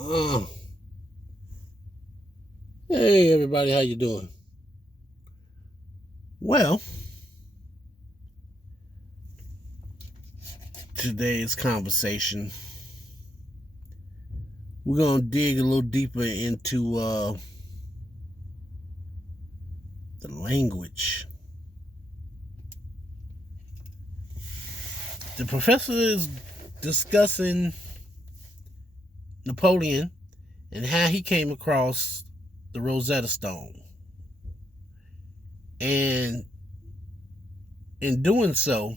Uh, hey everybody, how you doing? Well, today's conversation, we're gonna dig a little deeper into the language. The professor is discussing Napoleon and how he came across the Rosetta Stone, and in doing so,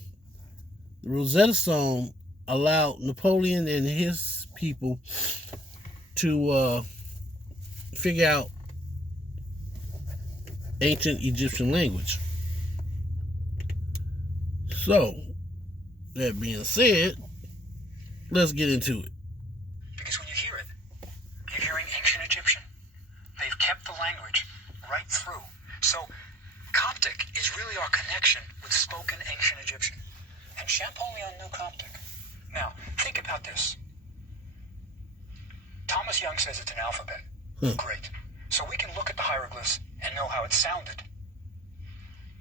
the Rosetta Stone allowed Napoleon and his people to figure out ancient Egyptian language. So, that being said, let's get into it. Because when you hear it, you're hearing ancient Egyptian. They've kept the language right through. So Coptic is really our connection with spoken ancient Egyptian. And Champollion knew Coptic. Now, think about this. Thomas Young says it's an alphabet. Great. So we can look at the hieroglyphs and know how it sounded.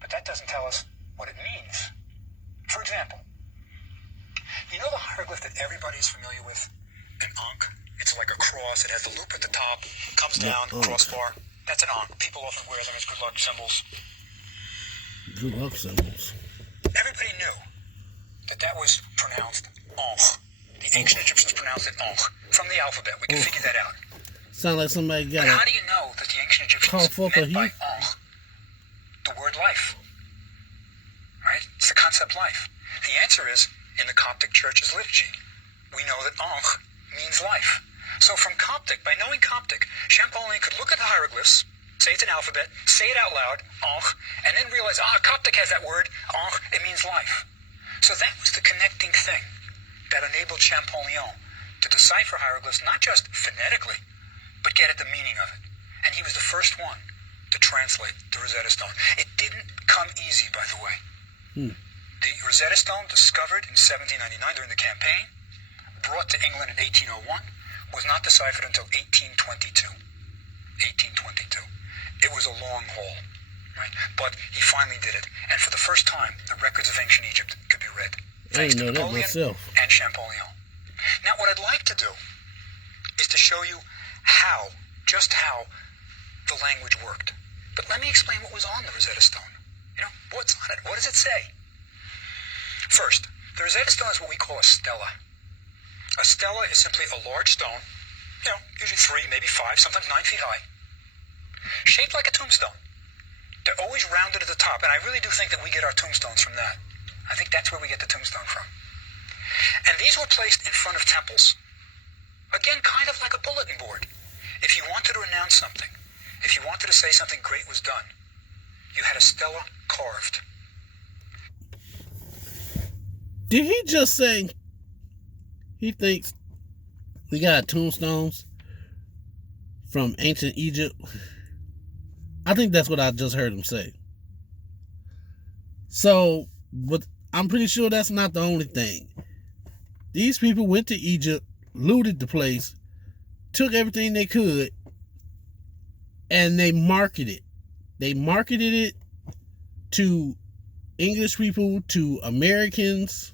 But that doesn't tell us what it means. For example, you know the hieroglyph that everybody is familiar with? An Ankh. It's like a cross. It has the loop at the top, comes down, crossbar. That's an Ankh. People often wear them as good luck symbols. Good luck symbols. Everybody knew that was pronounced Ankh. The ancient Egyptians pronounced it Ankh. From the alphabet, we can figure that out. Sound like somebody got But how do you know that the ancient Egyptians meant by Ankh the word life? Right? It's the concept life. The answer is in the Coptic Church's liturgy. We know that Ankh means life. So from Coptic, by knowing Coptic, Champollion could look at the hieroglyphs, say it's an alphabet, say it out loud, Ankh, and then realize, Coptic has that word, Ankh, it means life. So that was the connecting thing that enabled Champollion to decipher hieroglyphs not just phonetically, but get at the meaning of it. And he was the first one to translate the Rosetta Stone. It didn't come easy, by the way. The Rosetta Stone, discovered in 1799 during the campaign, brought to England in 1801, was not deciphered until 1822. 1822. It was a long haul, right? But he finally did it. And for the first time, the records of ancient Egypt could be read. Thanks to Napoleon and Champollion. Now, what I'd like to do is to show you just how the language worked. But let me explain what was on the Rosetta Stone. What's on it? What does it say? First, the Rosetta Stone is what we call a stela. A stela is simply a large stone, usually 3, maybe 5, sometimes 9 feet high, shaped like a tombstone. They're always rounded at the top, and I really do think that we get our tombstones from that. I think that's where we get the tombstone from. And these were placed in front of temples. Again, kind of like a bulletin board. If you wanted to announce something, if you wanted to say something great was done, you had a stela carved. Did he just say he thinks we got tombstones from ancient Egypt? I think that's what I just heard him say. So, but I'm pretty sure that's not the only thing. These people went to Egypt, looted the place, took everything they could, and they marketed it. They marketed it to English people, to Americans.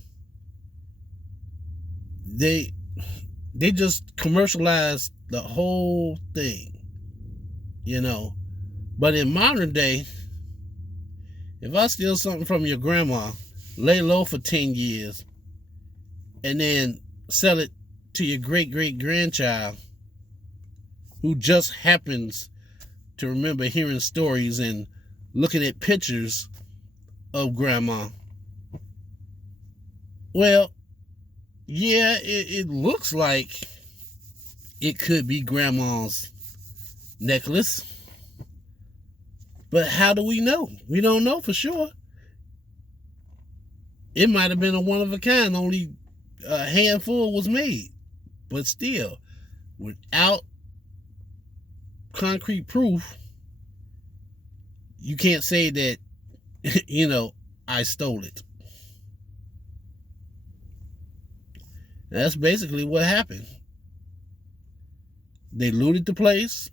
They just commercialized the whole thing, But in modern day, if I steal something from your grandma, lay low for 10 years, and then sell it to your great-great-grandchild, who just happens to remember hearing stories and looking at pictures of grandma, well, yeah, it looks like it could be grandma's necklace. But how do we know? We don't know for sure. It might have been a one-of-a-kind, only a handful was made. But still, without concrete proof, you can't say that, I stole it. That's basically what happened. They looted the place,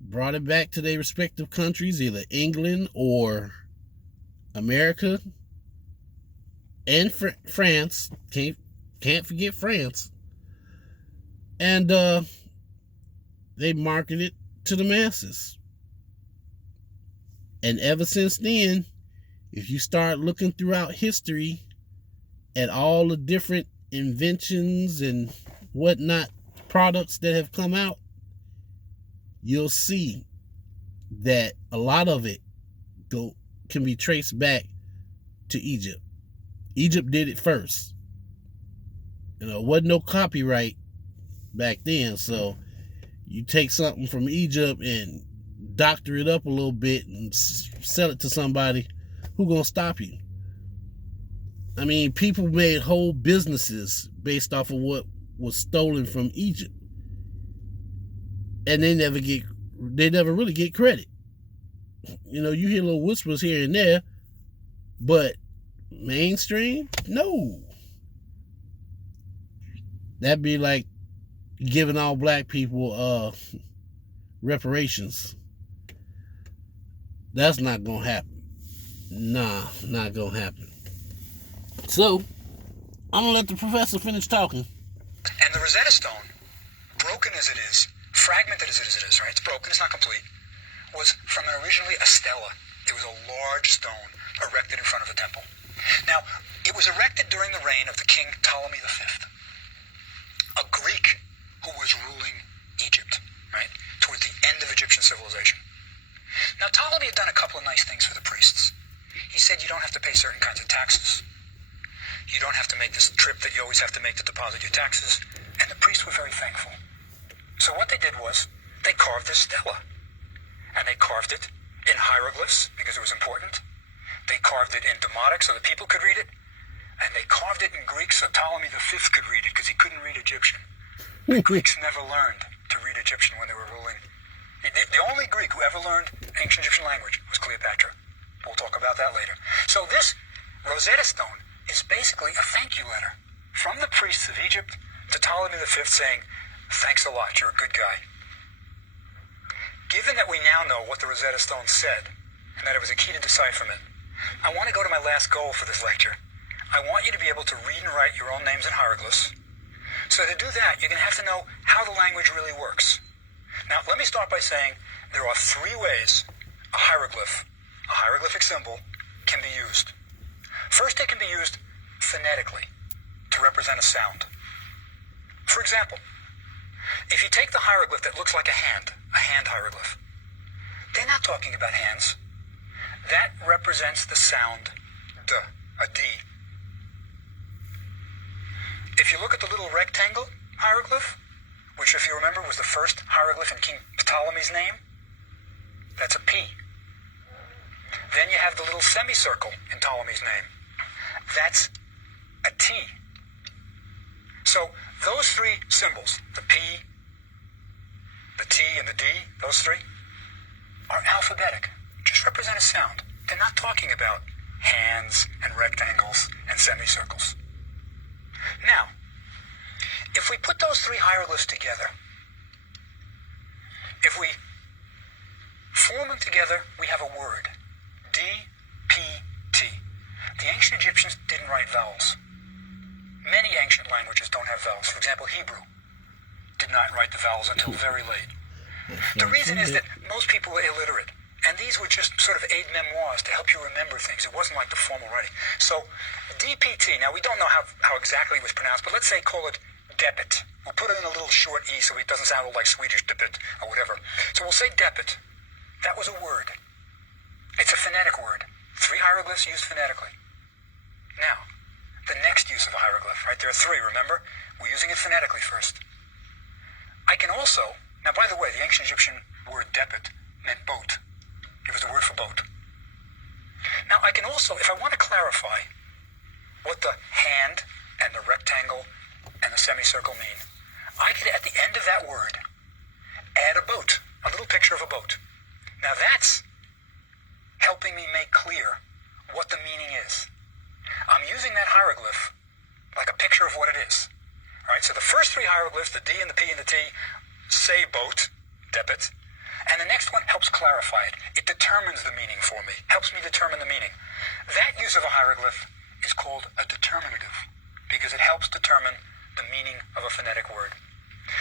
brought it back to their respective countries, either England or America and France. Can't forget France. And they marketed it to the masses. And ever since then, if you start looking throughout history at all the different inventions and whatnot, products that have come out, you'll see that a lot of it can be traced back to Egypt. Egypt did it first. It wasn't no copyright back then, so you take something from Egypt and doctor it up a little bit and sell it to somebody, who gonna stop you? I mean, people made whole businesses based off of what was stolen from Egypt, and they never really get credit. You hear little whispers here and there, but mainstream, no. That'd be like giving all black people reparations. That's not gonna happen. Nah, not gonna happen. So, I'm gonna let the professor finish talking. And the Rosetta Stone, broken as it is, fragmented as it is, right? It's broken, it's not complete, was from originally a stela. It was a large stone erected in front of the temple. Now, it was erected during the reign of the king Ptolemy V, a Greek who was ruling Egypt, right? Toward the end of Egyptian civilization. Now, Ptolemy had done a couple of nice things for the priests. He said you don't have to pay certain kinds of taxes. You don't have to make this trip that you always have to make to deposit your taxes. And the priests were very thankful. So what they did was, they carved this stela. And they carved it in hieroglyphs, because it was important. They carved it in Demotic so the people could read it. And they carved it in Greek so Ptolemy V could read it, because he couldn't read Egyptian. The Greeks never learned to read Egyptian when they were ruling. The only Greek who ever learned ancient Egyptian language was Cleopatra. We'll talk about that later. So this Rosetta Stone is basically a thank you letter from the priests of Egypt to Ptolemy V saying, thanks a lot, you're a good guy. Given that we now know what the Rosetta Stone said, and that it was a key to decipherment, I want to go to my last goal for this lecture. I want you to be able to read and write your own names in hieroglyphs. So to do that, you're going to have to know how the language really works. Now, let me start by saying there are three ways a hieroglyphic symbol, can be used. First, it can be used phonetically to represent a sound. For example, if you take the hieroglyph that looks like a hand hieroglyph, they're not talking about hands. That represents the sound D, a D. If you look at the little rectangle hieroglyph, which if you remember was the first hieroglyph in King Ptolemy's name, that's a P. Then you have the little semicircle in Ptolemy's name. That's a T. So those three symbols, the P, the T, and the D, those three, are alphabetic. Just represent a sound. They're not talking about hands and rectangles and semicircles. Now, if we put those three hieroglyphs together, if we form them together, we have a word. D-P-T. The ancient Egyptians didn't write vowels. Many ancient languages don't have vowels. For example, Hebrew did not write the vowels until very late. The reason is that most people were illiterate, and these were just sort of aid memoirs to help you remember things. It wasn't like the formal writing. So, DPT, now we don't know how exactly it was pronounced, but let's say call it debit. We'll put it in a little short E so it doesn't sound like Swedish debit or whatever. So we'll say debit. That was a word. It's a phonetic word. Three hieroglyphs used phonetically. Now, the next use of a hieroglyph, right? There are three, remember? We're using it phonetically first. I can also, now by the way, the ancient Egyptian word debit meant boat. It was the word for boat. Now I can also, if I want to clarify what the hand and the rectangle and the semicircle mean, I could, at the end of that word, add a boat, a little picture of a boat. Now that's helping me make clear what the meaning is. I'm using that hieroglyph like a picture of what it is. All right, so the first three hieroglyphs, the D and the P and the T, say boat, debit, and the next one helps clarify it. It determines the meaning for me, helps me determine the meaning. That use of a hieroglyph is called a determinative because it helps determine the meaning of a phonetic word.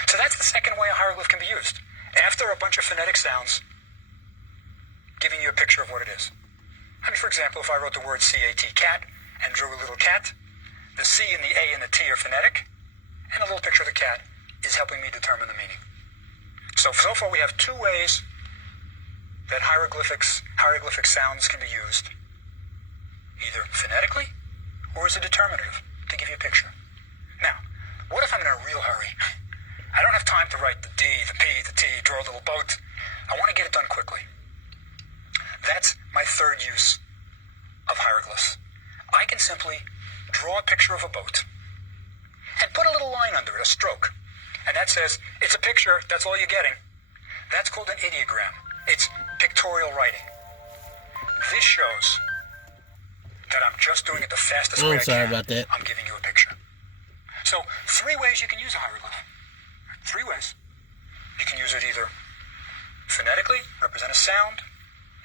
So that's the second way a hieroglyph can be used. After a bunch of phonetic sounds, giving you a picture of what it is. I mean, for example, if I wrote the word C-A-T, cat, and drew a little cat, the C and the A and the T are phonetic, and a little picture of the cat is helping me determine the meaning. So far we have two ways that hieroglyphic sounds can be used, either phonetically or as a determinative to give you a picture. Now, what if I'm in a real hurry? I don't have time to write the D, the P, the T, draw a little boat. I want to get it done quickly. That's my third use of hieroglyphs. I can simply draw a picture of a boat and put a little line under it, a stroke. And that says, it's a picture, that's all you're getting. That's called an ideogram. It's pictorial writing. This shows that I'm just doing it the fastest way I can. Sorry about that. I'm giving you a picture. So, three ways you can use a hieroglyph. Three ways. You can use it either phonetically, represent a sound,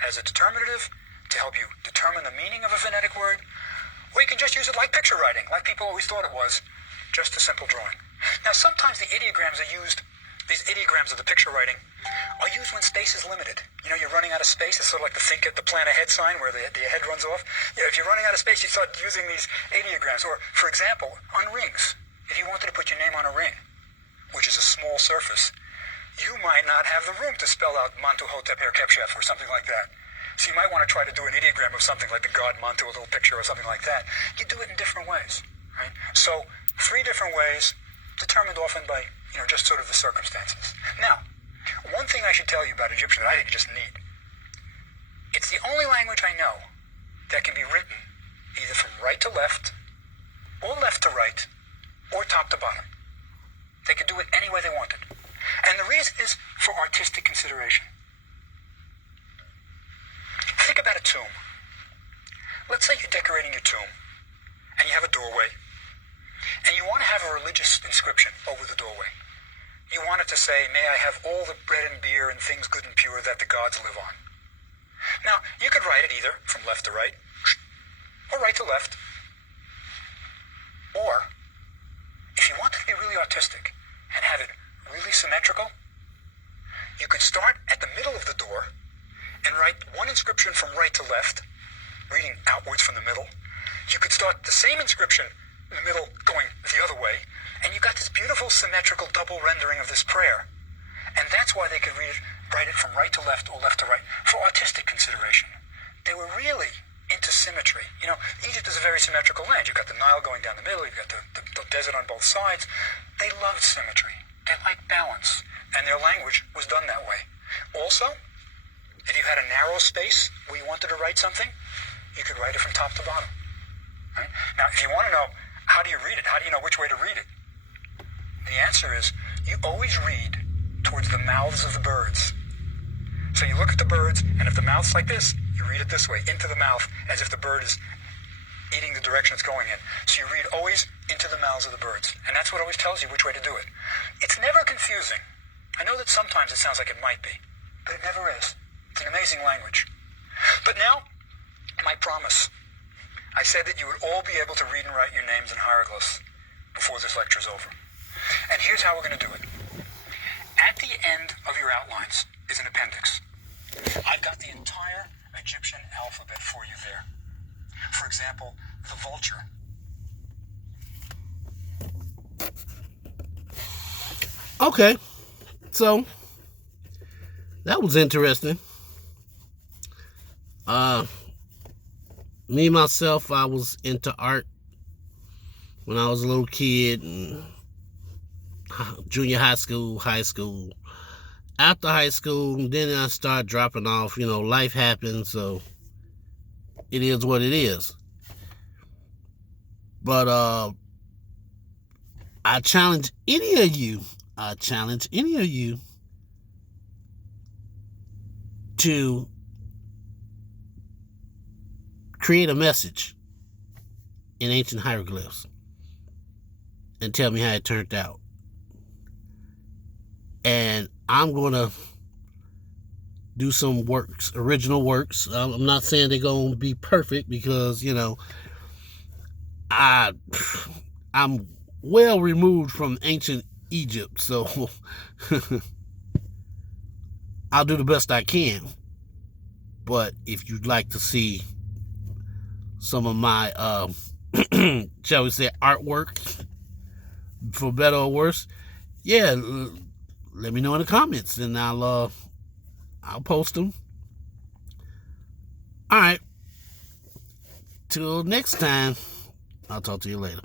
as a determinative to help you determine the meaning of a phonetic word, or you can just use it like picture writing, like people always thought it was, just a simple drawing. Now, sometimes the ideograms are used, these ideograms of the picture writing, are used when space is limited. You know, you're running out of space. It's sort of like the plan ahead sign where the head runs off. Yeah, if you're running out of space, you start using these ideograms. Or, for example, on rings. If you wanted to put your name on a ring, which is a small surface, you might not have the room to spell out Mantu Hotep Herkepshef or something like that. So you might want to try to do an ideogram of something like the god Mantu, a little picture or something like that. You do it in different ways, right? So, three different ways, determined often by, just sort of the circumstances. Now, one thing I should tell you about Egyptian that I think is just neat. It's the only language I know that can be written either from right to left, or left to right, or top to bottom. They could do it any way they wanted. And the reason is for artistic consideration. Think about a tomb. Let's say you're decorating your tomb, and you have a doorway, and you want to have a religious inscription over the doorway. You want it to say, may I have all the bread and beer and things good and pure that the gods live on. Now, you could write it either from left to right, or right to left. Or, if you want it to be really artistic and have it really symmetrical, you could start at the middle of the door and write one inscription from right to left, reading outwards from the middle. You could start the same inscription in the middle going the other way, and you got this beautiful symmetrical double rendering of this prayer. And that's why they could write it from right to left or left to right, for artistic consideration. They were really into symmetry. Egypt is a very symmetrical land. You've got the Nile going down the middle, you've got the desert on both sides. They loved symmetry. They liked balance, and their language was done that way. Also, if you had a narrow space where you wanted to write something, you could write it from top to bottom. Right? Now, if you want to know, how do you read it? How do you know which way to read it? The answer is, you always read towards the mouths of the birds. So you look at the birds, and if the mouth's like this, you read it this way, into the mouth, as if the bird is eating the direction it's going in. So you read always into the mouths of the birds. And that's what always tells you which way to do it. It's never confusing. I know that sometimes it sounds like it might be, but it never is. It's an amazing language. But now, my promise. I said that you would all be able to read and write your names in hieroglyphs before this lecture is over. And here's how we're going to do it. At the end of your outlines is an appendix. I've got the entire Egyptian alphabet for you there. For example, the vulture. Okay, so that was interesting. Me myself, I was into art when I was a little kid, and junior high school, high school. After high school, then I started dropping off. Life happens, so it is what it is. But I challenge any of you to create a message in ancient hieroglyphs and tell me how it turned out. And I'm gonna do some works, original works. I'm not saying they're gonna be perfect because I'm well removed from ancient Egypt, so I'll do the best I can. But if you'd like to see some of my, shall we say, artwork, for better or worse, yeah, let me know in the comments, and I'll post them. All right. Till next time, I'll talk to you later.